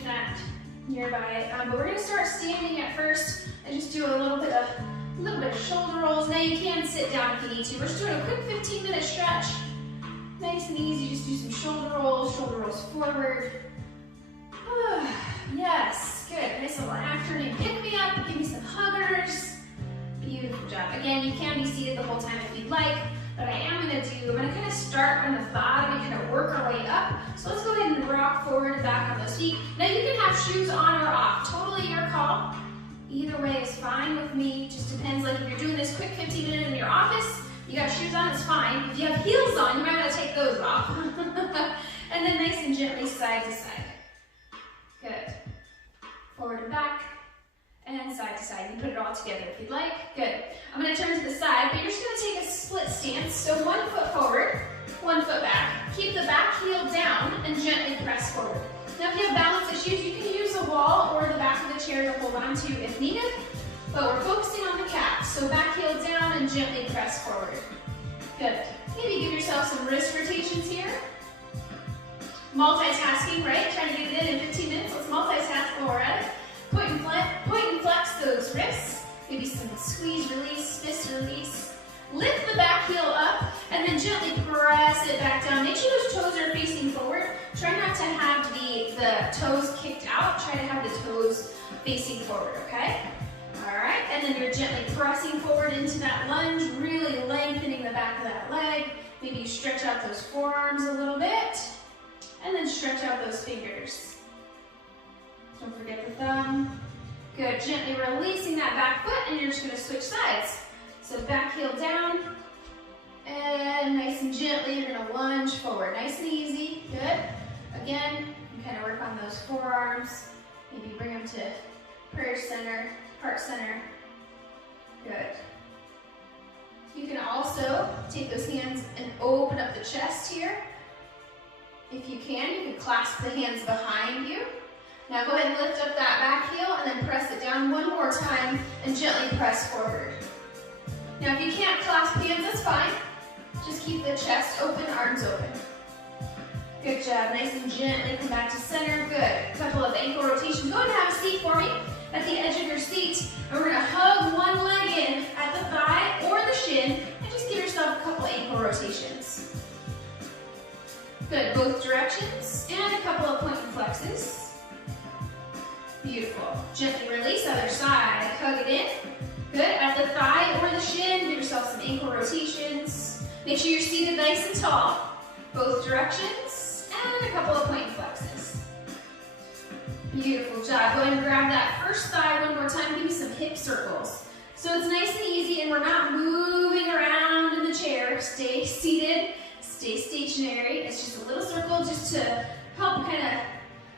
keep that nearby. But we're gonna start standing at first and just do a little bit of shoulder rolls. Now you can sit down if you need to. We're just doing a quick 15-minute stretch. Nice and easy, just do some shoulder rolls forward. Yes, good. Nice little afternoon pick me up. Give me some huggers. Beautiful job. Again, you can be seated the whole time if you'd like, but I'm gonna kind of start on the bottom and kind of work our way up. So let's go ahead and rock forward and back on those feet. Now you can have shoes on or off, totally your call. Either way is fine with me, just depends, like if you're doing this quick 15 minutes in your office, you got shoes on, it's fine. If you have heels on, you might want to take those off. And then nice and gently side to side. Good. Forward and back, and side to side. You can put it all together if you'd like. Good. I'm going to turn to the side, but you're just going to take a split stance. So 1 foot forward, 1 foot back. Keep the back heel down and gently press forward. Now if you have balance issues, you can use the wall or the back of the chair to hold on to if needed, but we're focusing on the calf. So back heel down and gently press forward. Good. Maybe give yourself some wrist rotations here. Multitasking, right? Trying to get it in 15 minutes. Let's multitask while we're at it. Point and flex those wrists. Maybe some squeeze, release, fist release. Lift the back heel up and then gently press it back down. Make sure those toes are facing forward. Try not to have the toes kicked out. Try to have the toes facing forward, okay? All right, and then you're gently pressing forward into that lunge, really lengthening the back of that leg. Maybe you stretch out those forearms a little bit. And then stretch out those fingers. Don't forget the thumb. Good, gently releasing that back foot and you're just gonna switch sides. So back heel down, and nice and gently you're gonna lunge forward. Nice and easy, good. Again, you kind of work on those forearms. Maybe bring them to prayer center, heart center. Good. You can also take those hands and open up the chest here. If you can clasp the hands behind you. Now go ahead and lift up that back heel and then press it down one more time and gently press forward. Now if you can't clasp hands, that's fine. Just keep the chest open, arms open. Good job, nice and gently come back to center, good. A couple of ankle rotations. Go ahead and have a seat for me at the edge of your seat. And we're gonna hug one leg in at the thigh or the shin and just give yourself a couple ankle rotations. Good, both directions, and a couple of point and flexes. Beautiful. Gently release, other side. Hug it in. Good, at the thigh or the shin, give yourself some ankle rotations. Make sure you're seated nice and tall. Both directions, and a couple of point and flexes. Beautiful job. Go ahead and grab that first thigh one more time. Give me some hip circles. So it's nice and easy, and we're not moving around in the chair. Stay seated. Stay stationary. It's just a little circle just to help kind of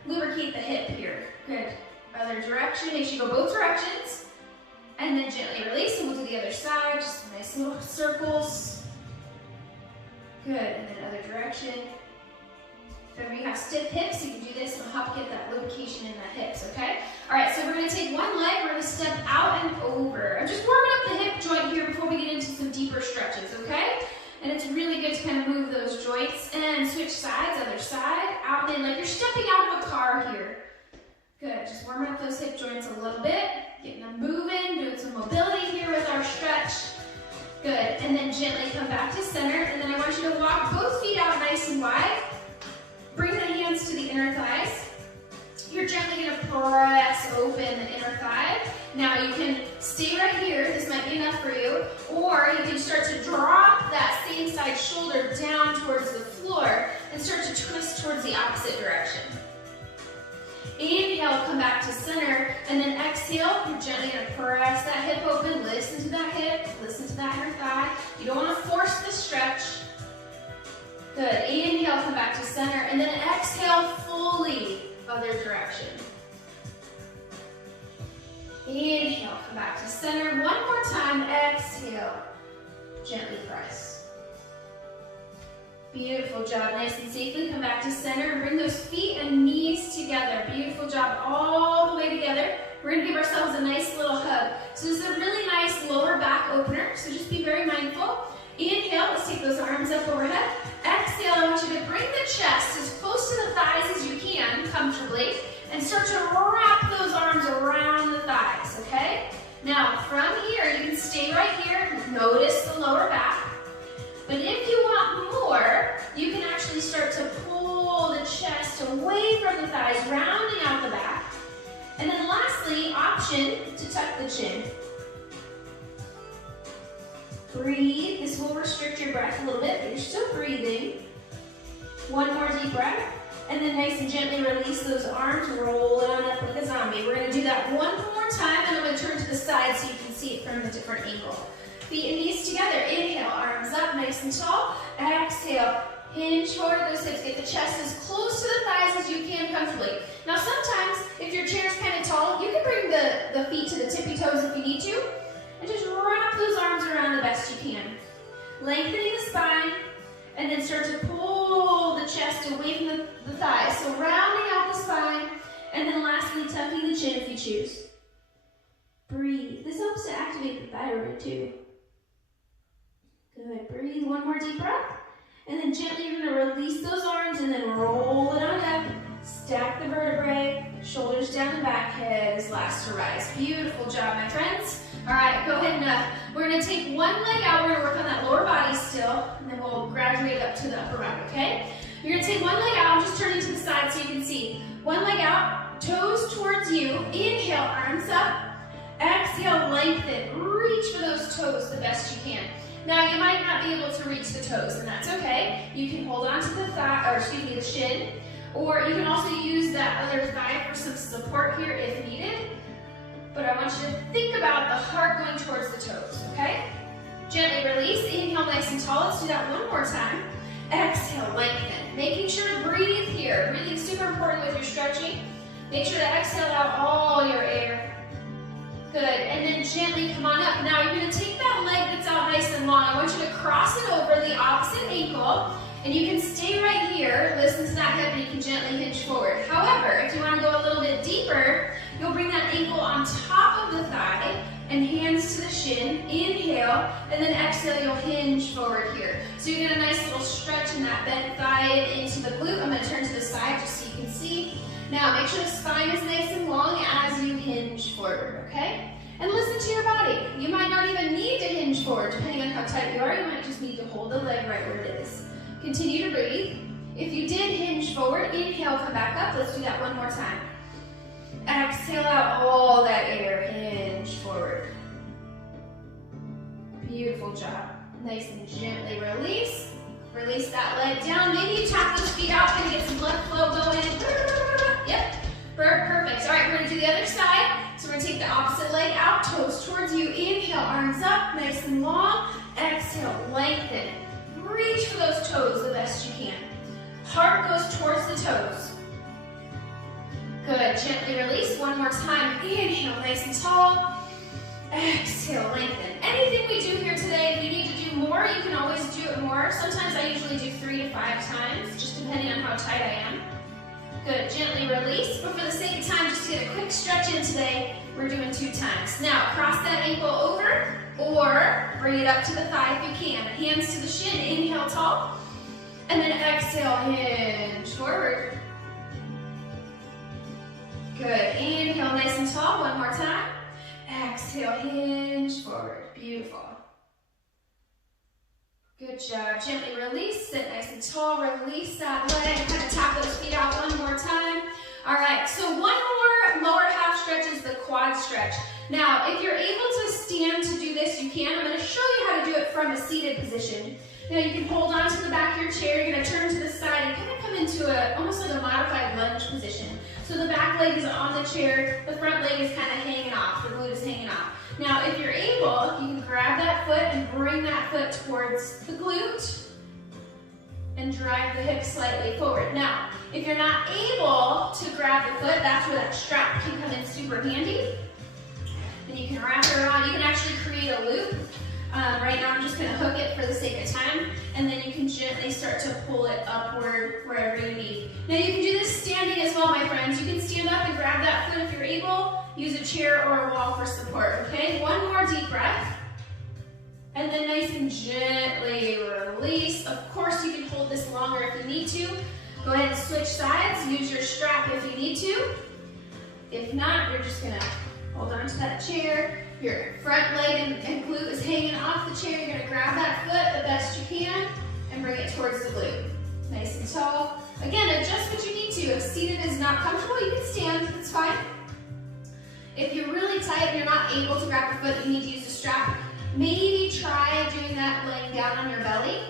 lubricate the hip here. Good. Other direction. Make sure you go both directions. And then gently release, and we'll do the other side. Just some nice little circles. Good. And then other direction. If ever you have stiff hips, you can do this and help get that lubrication in the hips, okay? All right, so we're going to take one leg. We're going to step out and over. I'm just warming up the hip joint here before we get into some deeper stretches, okay? And it's really good to kind of move those joints and switch sides, other side, out and in, like you're stepping out of a car here. Good, just warming up those hip joints a little bit, getting them moving, doing some mobility here with our stretch. Good, and then gently come back to center, and then I want you to walk both feet out nice and wide. Bring the hands to the inner thighs. You're gently gonna press open the inner thigh. Now you can stay right here, this might be enough for you, or you can start to drop that same side shoulder down towards the floor and start to twist towards the opposite direction. Inhale, come back to center, and then exhale, you're gently gonna press that hip open, listen to that hip, listen to that inner thigh. You don't wanna force the stretch. Good, inhale, come back to center, and then exhale fully, other direction. Inhale, come back to center. One more time, exhale, gently press. Beautiful job, nice and safely. Come back to center and bring those feet and knees together. Beautiful job, all the way together. We're gonna give ourselves a nice little hug. So this is a really nice lower back opener, so just be very mindful. Inhale, let's take those arms up overhead. Exhale, I want you to bring the chest as close to the thighs as you can, comfortably, and start stay right here. Notice the lower back. But if you want more, you can actually start to pull the chest away from the thighs, rounding out the back. And then lastly, option to tuck the chin. Breathe. This will restrict your breath a little bit, but you're still breathing. One more deep breath. And then nice and gently release those arms, roll it on up like a zombie. We're going to do that one more time, and I'm going to turn to the side so you can see it from a different angle. Feet and knees together. Inhale, arms up, nice and tall. Exhale, hinge forward those hips. Get the chest as close to the thighs as you can comfortably. Now sometimes, if your chair is kind of tall, you can bring the feet to the tippy toes if you need to. And just wrap those arms around the best you can. Lengthening the spine, and then start to pull the chest away from the thighs. So rounding out the spine, and then lastly, tucking the chin if you choose. Breathe. This helps to activate the thyroid too. Good. Breathe. One more deep breath. And then gently you're going to release those arms and then roll it on up. Stack the vertebrae. Shoulders down the back. Head is last to rise. Beautiful job, my friends. All right, go ahead and we're going to take one leg out. We're going to work on that lower body still. And then we'll graduate up to the upper back, okay? You're going to take one leg out. I'm just turning to the side so you can see. One leg out. Toes towards you. Inhale, arms up. Exhale, lengthen. Reach for those toes the best you can. Now, you might not be able to reach the toes, and that's okay. You can hold on to the thigh, or excuse me, the shin, or you can also use that other thigh for some support here if needed. But I want you to think about the heart going towards the toes, okay? Gently release. Inhale, nice and tall. Let's do that one more time. Exhale, lengthen. Making sure to breathe here. Breathing is super important with your stretching. Make sure to exhale out all your air. Good, and then gently come on up. Now you're going to take that leg that's out nice and long. I want you to cross it over the opposite ankle, and you can stay right here. Listen to that hip, and you can gently hinge forward. However, if you want to go a little bit deeper, you'll bring that ankle on top of the thigh, and hands to the shin. Inhale, and then exhale, you'll hinge forward here. So you get a nice little stretch in that bent thigh into the glute. I'm going to turn to the side just so you can see. Now, make sure the spine is nice and long as you hinge forward, okay? And listen to your body. You might not even need to hinge forward, depending on how tight you are. You might just need to hold the leg right where it is. Continue to breathe. If you did hinge forward, inhale, come back up. Let's do that one more time. Exhale out all that air. Hinge forward. Beautiful job. Nice and gently release. Release that leg down. Maybe you tap those feet out, kind of get some blood flow going. Yep, perfect. All right, we're gonna do the other side. So we're gonna take the opposite leg out, toes towards you. Inhale, arms up, nice and long. Exhale, lengthen. Reach for those toes the best you can. Heart goes towards the toes. Good, gently release. One more time. Inhale, nice and tall. Exhale, lengthen. Anything we do here today, if you need to do more, you can always do it more. Sometimes I usually do 3 to 5 times, just depending on how tight I am. Good, gently release. But for the sake of time, just to get a quick stretch in today, we're doing 2 times. Now, cross that ankle over, or bring it up to the thigh if you can. Hands to the shin, inhale tall, and then exhale, hinge forward. Good, inhale nice and tall, one more time. Exhale, hinge forward. Beautiful. Good job. Gently release. Sit nice and tall. Release that leg. Kind of tap those feet out one more time. All right. So one more lower half stretch is the quad stretch. Now, if you're able to stand to do this, you can. I'm going to show you how to do it from a seated position. Now, you can hold on to the back of your chair. You're going to turn to the side and kind of come into almost like a modified lunge position. So the back leg is on the chair. The front leg is kind of hanging off. The glute is hanging off. Now, if you're able, you can grab that foot and bring that foot towards the glute and drive the hip slightly forward. Now, if you're not able to grab the foot, that's where that strap can come in super handy. And you can wrap it around. You can actually create a loop. Right now, I'm just going to hook it for the sake of time, and then you can gently start to pull it upward wherever you need. Now, you can do this standing as well, my friends. You can stand up and grab that foot if you're able. Use a chair or a wall for support, okay? One more deep breath. And then nice and gently release. Of course, you can hold this longer if you need to. Go ahead and switch sides. Use your strap if you need to. If not, you're just going to hold on to that chair. Your front leg and glute is hanging off the chair. You're gonna grab that foot the best you can and bring it towards the glute. Nice and tall. Again, adjust what you need to. If seated is not comfortable, you can stand, it's fine. If you're really tight and you're not able to grab your foot, you need to use a strap. Maybe try doing that laying down on your belly.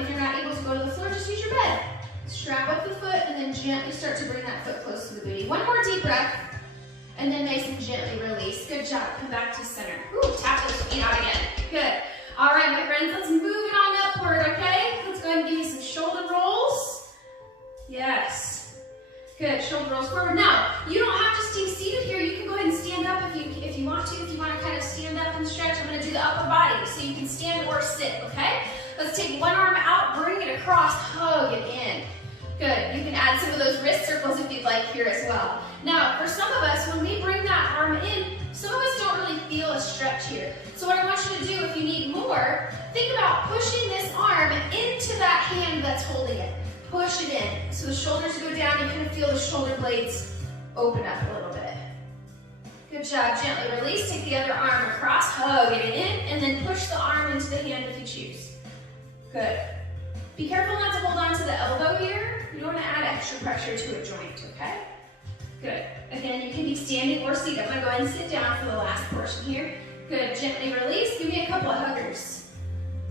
If you're not able to go to the floor, just use your bed. Strap up the foot and then gently start to bring that foot close to the booty. One more deep breath and then nice and gently release. Good job, come back to center. Ooh, tap those feet out again. Good. All right, my friends, let's move it on upward, okay? Let's go ahead and give you some shoulder rolls. Yes. Good, shoulder rolls forward. Now, you don't have to stay seated here. You can go ahead and stand up if you want to. If you want to kind of stand up and stretch, I'm going to do the upper body so you can stand or sit, okay? Let's take one arm out, bring it across, hug it in. Good, you can add some of those wrist circles if you'd like here as well. Now, for some of us, when we bring that arm in, some of us don't really feel a stretch here. So what I want you to do, if you need more, think about pushing this arm into that hand that's holding it. Push it in. So the shoulders go down, you kind of feel the shoulder blades open up a little bit. Good job, gently release, take the other arm across, hug it in, and then push the arm into the hand if you choose. Good. Be careful not to hold on to the elbow here. You don't want to add extra pressure to a joint, okay? Good. Again, you can be standing or seated. I'm going to go ahead and sit down for the last portion here. Good. Gently release. Give me a couple of huggers.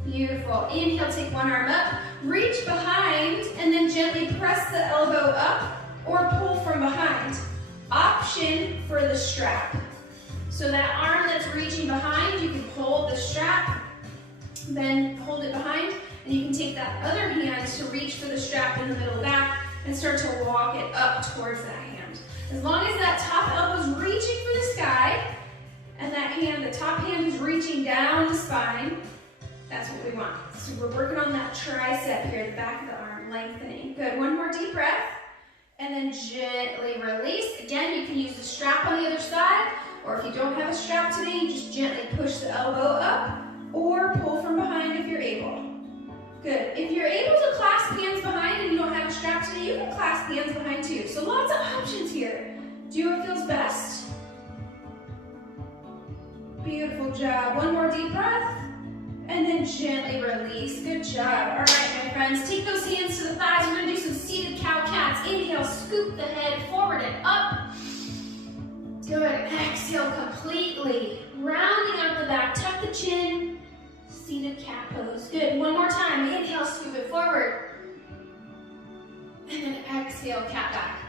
Beautiful. Inhale, take one arm up. Reach behind and then gently press the elbow up or pull from behind. Option for the strap. So that arm that's reaching behind, you can hold the strap, then hold it behind, and you can take that other hand to reach for the strap in the middle back and start to walk it up towards that hand. As long as that top elbow is reaching for the sky and that hand, the top hand is reaching down the spine, that's what we want. So we're working on that tricep here, the back of the arm, lengthening. Good, one more deep breath and then gently release. Again, you can use the strap on the other side, or if you don't have a strap today, you just gently push the elbow up or pull from behind if you're able. Good. If you're able to clasp hands behind and you don't have a strap today, you can clasp hands behind too. So lots of options here. Do what feels best. Beautiful job. One more deep breath and then gently release. Good job. All right, my friends, take those hands to the thighs. We're going to do some seated cow-cats. Inhale, scoop the head forward and up. Good. Exhale completely. Rounding out the back. Tuck the chin. Seated cat pose. Good. One more time. Inhale, scoop it forward. And then exhale, cat back.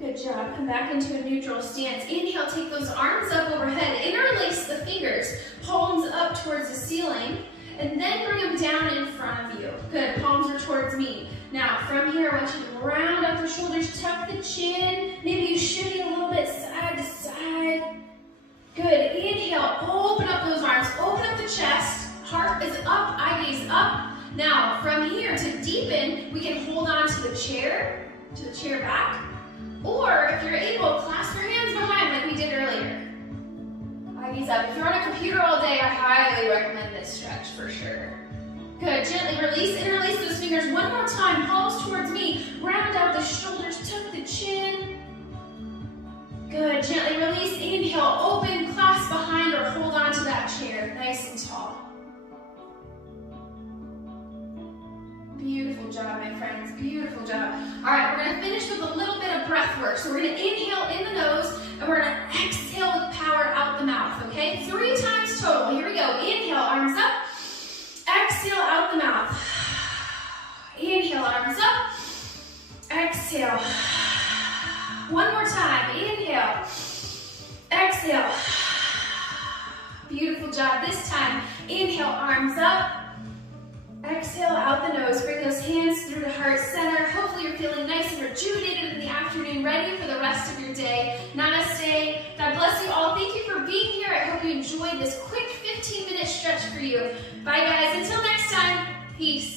Good job. Come back into a neutral stance. Inhale, take those arms up overhead. Interlace the fingers. Palms up towards the ceiling. And then bring them down in front of you. Good. Palms are towards me. Now, from here, I want you to round up the shoulders. Tuck the chin. Maybe you shimmy a little bit side to side. Good. Inhale, open up those arms, open up the chest, heart is up, eye gaze up. Now, from here to deepen, we can hold on to the chair back, or if you're able, clasp your hands behind like we did earlier. Eye gaze up. If you're on a computer all day, I highly recommend this stretch for sure. Good. Gently release, interlace those fingers one more time, palms towards me, round out the shoulders, tuck the chin. Good, gently release, inhale, open, clasp behind or hold on to that chair, nice and tall. Beautiful job, my friends, beautiful job. All right, we're gonna finish with a little bit of breath work. So we're gonna inhale in the nose and we're gonna exhale with power out the mouth, okay? 3 times total, here we go. Inhale, arms up, exhale out the mouth. Inhale, arms up, exhale. One more time, inhale, exhale. Beautiful job. This time, inhale, arms up, exhale out the nose. Bring those hands through the heart center. Hopefully you're feeling nice and rejuvenated in the afternoon, ready for the rest of your day. Namaste. God bless you all. Thank you for being here. I hope you enjoyed this quick 15-minute stretch for you. Bye guys, until next time, peace.